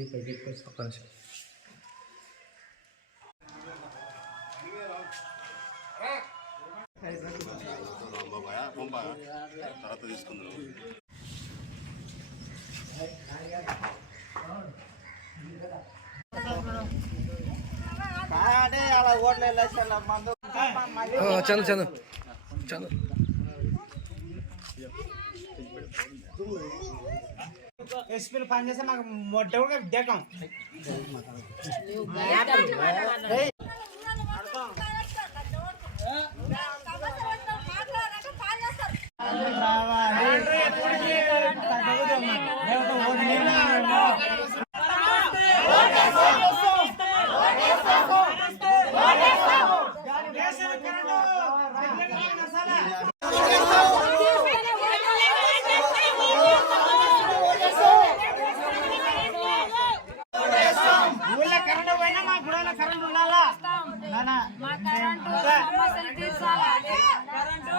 ఈ ఒక్క నిమిషం తర్వాత తీసుకుందాం చందు చందు. చందు. ఎస్పీలు పనిచేస్తే మాకు మొట్ట కూడా రావాలి ఊళ్ళో కరెంట్ పోయినా మా గుడిలో కరెంట్ ఉండాలా నానా మా కరెంటు సమస్యలు తీర్చాలి కరెంటు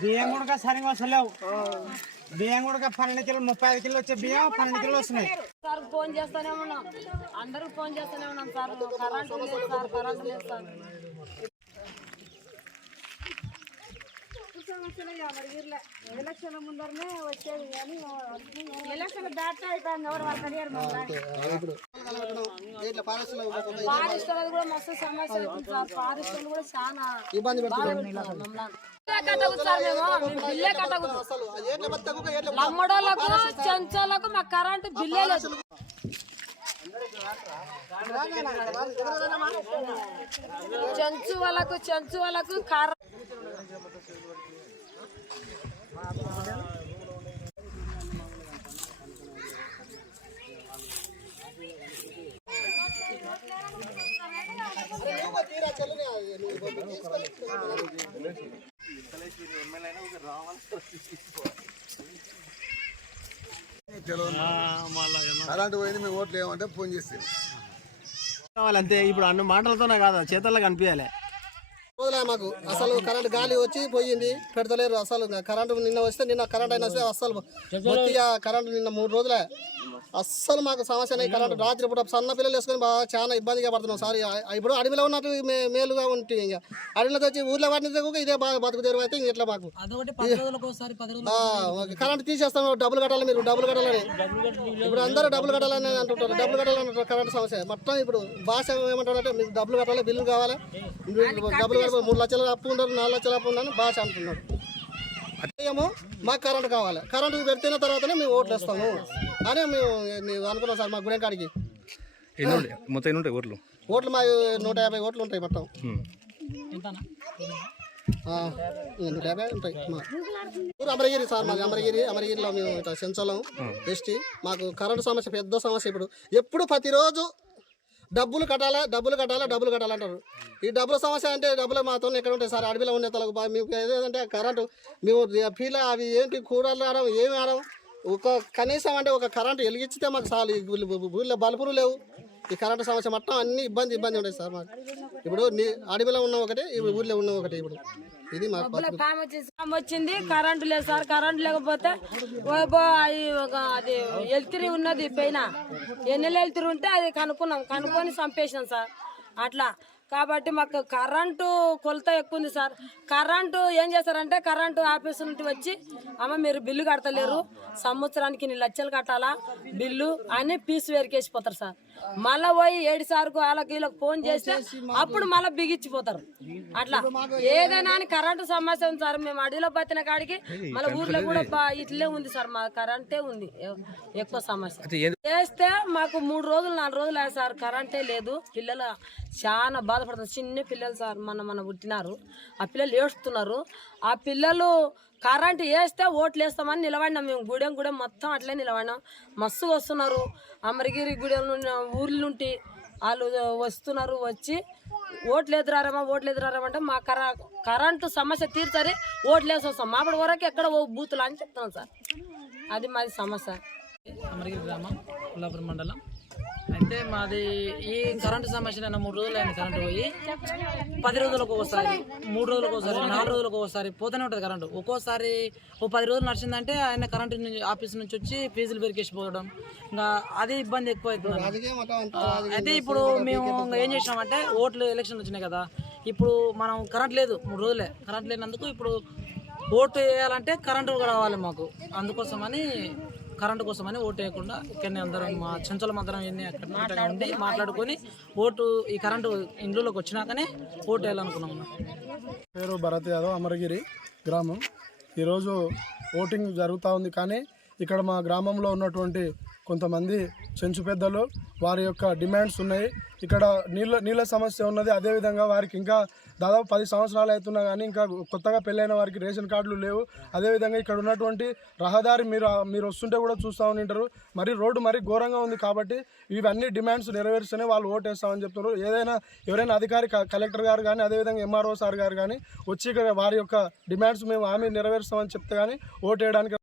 బియ్యం కూడా సరిగా వస్తలేవు బియ్యం కూడా పన్నెండు కిలో ముప్పై ఐదు కిలో వచ్చే బియ్యం పన్నెండు కిలో వస్తున్నాయి సార్ ఫోన్ చేస్తూనే ఉన్నాం. అందరూ ఫోన్ చేస్తూనే ఉన్నాం సార్. కరెంటు లేదు సార్ కరెంటు లేదు సార్. ఎలక్షన్ ముందరనే వచ్చేది కానీ ఎలక్షన్ దాటా అయిపోయింది ఎవరు వాళ్ళు అడిగారు ఫారెస్ట్ వాళ్ళది కూడా మస్తు సమస్య ఫారెస్ట్ వాళ్ళు కూడా చాలా ఇబ్బంది చెంచోళ్ళకు మా కరెంటు బిల్లే లేదు. చెంచు వాళ్ళకు చెంచు వాళ్ళకు కరెంట్ అలాంటి పోయింది మేము ఓట్లు ఏమంటే ఫోన్ చేస్తే. అంతే ఇప్పుడు అన్ని మాటలతోనే కాదు చేతల్లో కనిపించాలి. రోజులే మాకు. అసలు కరెంట్ గాలి వచ్చి పోయింది పెడతలేరు అసలు. కరెంట్ నిన్న వస్తే నిన్న కరెంట్ అయినా సరే అసలు మొత్తిగా కరెంట్ నిన్న మూడు రోజులే. అస్సలు మాకు సమస్య లేదు. కరెంట్ రాత్రి పూట సన్న పిల్లలు వేసుకొని బాగా చాలా ఇబ్బందిగా పడుతున్నాం. సార్ ఇప్పుడు అడవిలో ఉన్నట్టు మేలుగా ఉంటుంది ఇంకా. అడవిలో వచ్చి ఊర్లో వాటిని ఇదే బాగా బతుకు తెరువు అయితే ఇట్లా మాకు? ఆ, ఓకే. కరెంట్ తీసేస్తాం. డబ్బులు కట్టాలి మీరు డబ్బులు కట్టాలని. ఇప్పుడు అందరూ డబ్బులు కట్టాలని అంటుంటారు. డబ్బులు కట్టాలని అంటారు కరెంట్ సమస్య. మొత్తం ఇప్పుడు భాష ఏమంటారంటే మీకు డబ్బులు కట్టాలి బిల్లు కావాలి. డబ్బులు కట్టాలి. మూడు లక్షల అప్పు ఉండరు నాలుగు లక్షల అప్పు ఉందని భాష అంటున్నారు ఏమో మాకు కరెంట్ కావాలి. కరెంట్ పెడితేనే తర్వాతనే మేము ఓట్లు వేస్తాము. అని మేము మేము అనుకున్నాం సార్ మా గుడెం కాడికి. మొత్తం ఎన్ని ఉంటాయి ఊర్లు ఓట్లు మా నూట యాభై ఓట్లు ఉంటాయి మొత్తం. నూట యాభై ఉంటాయి మా. ఊరు అమరగిరి సార్ మాది అమరగిరి అమరగిరిలో మేము ఇట్లా సెంచలం ఎస్టీ. మాకు కరెంటు సమస్య పెద్ద సమస్య ఇప్పుడు. ఎప్పుడు ప్రతిరోజు డబ్బులు కట్టాలా డబ్బులు కట్టాలా డబ్బులు కట్టాలంటారు ఈ డబ్బుల సమస్య అంటే డబ్బులు మాతో ఎక్కడ ఉంటాయి సార్? అడవిలో ఉండే తలకు మీకు ఏదంటే కరెంటు మేము ఫీల్ అవి ఏంటి కూరలు ఆడడం ఏమి ఆడడం ఒక కనీసం అంటే ఒక కరెంటు వెలిగించితే మాకు చాలు. ఈ ఊళ్ళో- బల్బులు లేవు. ఈ కరెంటు సమస్య మొత్తం అన్ని ఇబ్బంది ఇబ్బంది ఉంటాయి సార్ మాకు. ఇప్పుడు అడవిలో ఉన్న ఒకటి ఊళ్ళో ఉన్న ఒకటి ఇప్పుడు. ఇది పాము వచ్చింది. కరెంటు లేదు సార్ కరెంటు లేకపోతే అది ఎల్తిరి ఉన్నది పైన. ఎన్నెల ఎల్తిరి ఉంటే అది కనుక్కున్నాం. కనుక్కొని చంపేసినాం సార్. అట్లా. కాబట్టి మాకు కరెంటు కొలత ఎక్కువ ఉంది సార్. కరెంటు ఏం చేస్తారంటే కరెంటు ఆఫీస్ నుండి వచ్చి అమ్మ మీరు బిల్లు కడతలేరు. సంవత్సరానికి ఇన్ని లక్షలు కట్టాలా? బిల్లు అని పీసు వేరికేసిపోతారు సార్. మళ్ళా పోయి ఏడు సార్కు వాళ్ళకి వీళ్ళకి ఫోన్ చేస్తే అప్పుడు మళ్ళీ బిగించిపోతారు. అట్లా. ఏదైనా అని కరెంటు సమస్య ఉంది సార్. మేము అడవిలో పత్తిన కాడికి మళ్ళీ ఊర్లో కూడా బా- ఇట్లే ఉంది సార్. మా కరెంటే ఉంది. ఎక్కువ సమస్య. చేస్తే మాకు మూడు రోజులు నాలుగు రోజులు అయ్యాయి సార్. కరెంటే లేదు. పిల్లలు చాలా బాధపడుతున్నారు. చిన్న పిల్లలు సార్ మన మన పుట్టినారు. ఆ పిల్లలు ఏడుస్తున్నారు. ఆ పిల్లలు కరెంట్ వేస్తే ఓట్లు వేస్తామని నిలబడినాం మేము. గుడెం గుడెం మొత్తం అట్లే నిలబడినాం. మస్తు వస్తున్నారు. అమరగిరి గుడెం నుండి ఊర్ల నుండి వాళ్ళు వస్తున్నారు వచ్చి ఓట్లు ఎదురారమ్మా ఓట్లు ఎదురారమ్మంటే మా కర కరెంటు సమస్య తీర్చరి ఓట్లు వేసి వస్తాం మాపటి వరకు ఎక్కడ ఓ బూతులు అని చెప్తున్నాం సార్. అది మాది సమస్య. అమరగిరి గ్రామం కొల్లాపురం మండలం. అయితే మాది ఈ కరెంటు సమస్య నిన్న మూడు రోజులు అయింది కరెంటు పోయి. పది రోజులకు ఒకసారి మూడు రోజులకు ఒకసారి నాలుగు రోజులకు ఒకసారి పోతూనే ఉంటుంది కరెంటు. ఒక్కోసారి ఓ పది రోజులు నడిచిందంటే ఆయన కరెంటు నుంచి ఆఫీస్ నుంచి వచ్చి ఫీజులు పెరికేసి పోవడం. ఇంకా అది ఇబ్బంది ఎక్కువ అవుతుంది అయితే ఇప్పుడు మేము ఇంకా ఏం చేసినామంటే ఓట్లు ఎలక్షన్ వచ్చినాయి కదా. ఇప్పుడు మనం కరెంట్ లేదు మూడు రోజులే. కరెంట్ లేనందుకు ఇప్పుడు ఓటు వేయాలంటే కరెంటు కూడా కావాలి మాకు. అందుకోసమని కరెంటు కోసమని ఓటు వేయకుండా ఇక్కడనే అందరం మా చెంచలం అందరం ఎన్ని అక్కడ ఉండి మాట్లాడుకొని ఓటు ఈ కరెంటు ఇండ్లలోకి వచ్చినాకనే ఓటు వేయాలనుకున్నాం పేరు భరత్ యాదవ్ అమరగిరి గ్రామం. ఈరోజు ఓటింగ్ జరుగుతూ ఉంది కానీ ఇక్కడ మా గ్రామంలో ఉన్నటువంటి కొంతమంది చెంచు పెద్దలు వారి యొక్క డిమాండ్స్ ఉన్నాయి. ఇక్కడ నీళ్ళ నీళ్ళ సమస్య ఉన్నది. అదేవిధంగా వారికి ఇంకా దాదాపు పది సంవత్సరాలు అవుతున్నా కానీ ఇంకా కొత్తగా పెళ్ళైన వారికి రేషన్ కార్డులు లేవు. అదేవిధంగా ఇక్కడ ఉన్నటువంటి రహదారి మీరు మీరు వస్తుంటే కూడా చూస్తూ ఉంటారు మరి రోడ్డు మరి ఘోరంగా ఉంది కాబట్టి ఇవన్నీ డిమాండ్స్ నెరవేరుస్తూనే వాళ్ళు ఓటు చెప్తున్నారు. ఏదైనా ఎవరైనా అధికారి కలెక్టర్ గారు కానీ అదేవిధంగా ఎంఆర్ఓ సార్ గారు కానీ వచ్చి ఇక్కడ వారి యొక్క డిమాండ్స్ మేము హామీ నెరవేరుస్తామని చెప్తే కానీ ఓటు వేయడానికి